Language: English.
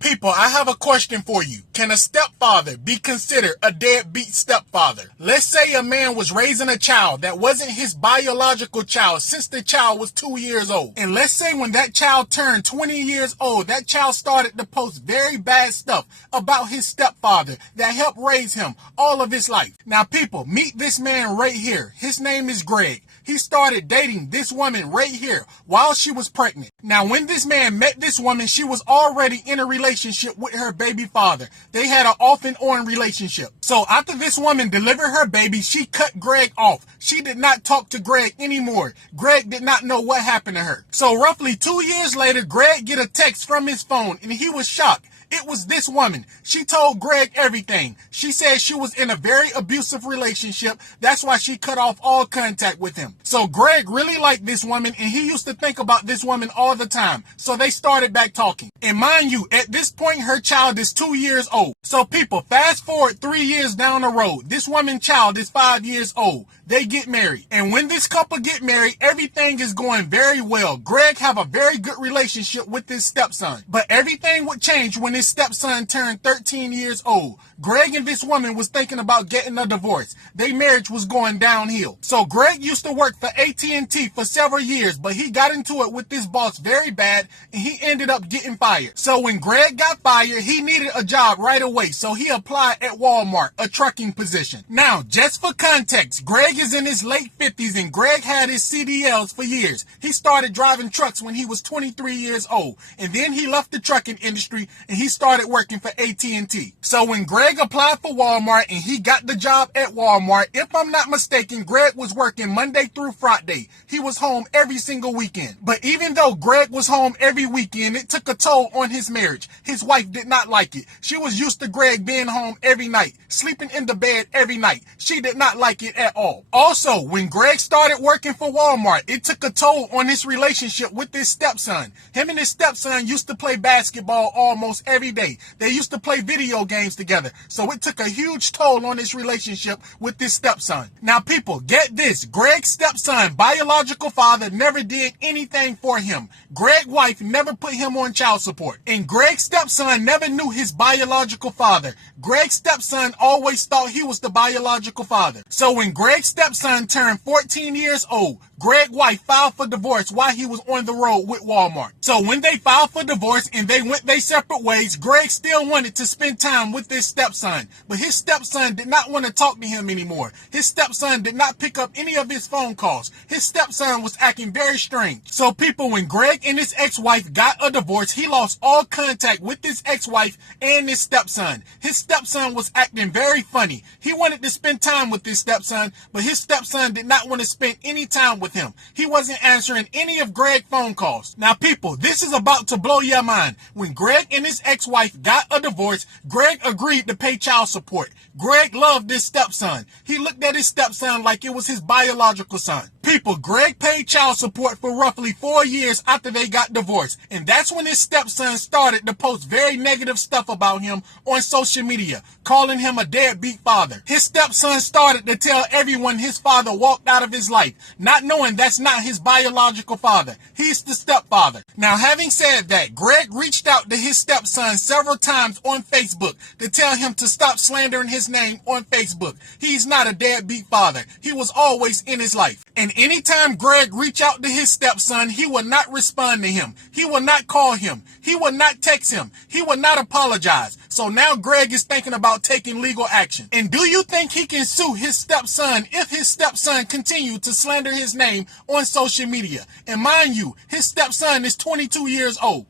People, I have a question for you. Can a stepfather be considered a deadbeat stepfather? Let's say a man was raising a child that wasn't his biological child since the child was 2 years old. And let's say when that child turned 20 years old, that child started to post very bad stuff about his stepfather that helped raise him all of his life. Now people, meet this man right here. His name is Greg. He started dating this woman right here while she was pregnant. Now, when this man met this woman, she was already in a relationship with her baby father. They had an off and on relationship. So after this woman delivered her baby, she cut Greg off. She did not talk to Greg anymore. Greg did not know what happened to her. So roughly 2 years later, Greg get a text from his phone and he was shocked. It was this woman. She told Greg everything. She said she was in a very abusive relationship. That's why she cut off all contact with him. So Greg really liked this woman and he used to think about this woman all the time. So they started back talking. And mind you, at this point, her child is 2 years old. So people, fast forward 3 years down the road. This woman's child is 5 years old. They get married. And when this couple get married, everything is going very well. Greg have a very good relationship with his stepson. But everything would change when his stepson turned 13 years old. Greg and this woman was thinking about getting a divorce. Their marriage was going downhill. So Greg used to work for AT&T for several years, but he got into it with this boss very bad and he ended up getting fired. So when Greg got fired, he needed a job right away. So he applied at Walmart, a trucking position. Now, just for context, Greg is in his late 50s and Greg had his CDLs for years. He started driving trucks when he was 23 years old. And then he left the trucking industry and he started working for AT&T. So when Greg applied for Walmart and he got the job at Walmart, if I'm not mistaken, Greg was working Monday through Friday. He was home every single weekend. But even though Greg was home every weekend, it took a toll on his marriage. His wife did not like it. She was used to Greg being home every night, sleeping in the bed every night. She did not like it at all. Also, when Greg started working for Walmart, it took a toll on his relationship with his stepson. Him and his stepson used to play basketball almost every day. They used to play video games together. So it took a huge toll on his relationship with his stepson. Now people, get this. Greg's stepson, biological father, never did anything for him. Greg's wife never put him on child support. And Greg's stepson never knew his biological father. Greg's stepson always thought he was the biological father. So when Greg's stepson turned 14 years old, Greg's wife filed for divorce while he was on the road with Walmart. So when they filed for divorce and they went their separate ways, Greg still wanted to spend time with his stepson. But his stepson did not want to talk to him anymore. His stepson did not pick up any of his phone calls. His stepson was acting very strange. So people, when Greg and his ex-wife got a divorce, he lost all contact with his ex-wife and his stepson. His stepson was acting very funny. He wanted to spend time with his stepson, but his stepson did not want to spend any time with him. He wasn't answering any of Greg's phone calls. Now people, this is about to blow your mind. When Greg and his ex-wife got a divorce, Greg agreed to pay child support. Greg loved his stepson. He looked at his stepson like it was his biological son. People, Greg paid child support for roughly 4 years after they got divorced. And that's when his stepson started to post very negative stuff about him on social media, calling him a deadbeat father. His stepson started to tell everyone his father walked out of his life, not knowing that's not his biological father. He's the stepfather. Now, having said that, Greg reached out to his stepson several times on Facebook to tell him to stop slandering his name on Facebook. He's not a deadbeat father. He was always in his life. And anytime Greg reached out to his stepson, he would not respond to him. He would not call him. He would not text him. He would not apologize. So now Greg is thinking about taking legal action. And do you think he can sue his stepson if his stepson continued to slander his name on social media? And mind you, his stepson is 22 years old.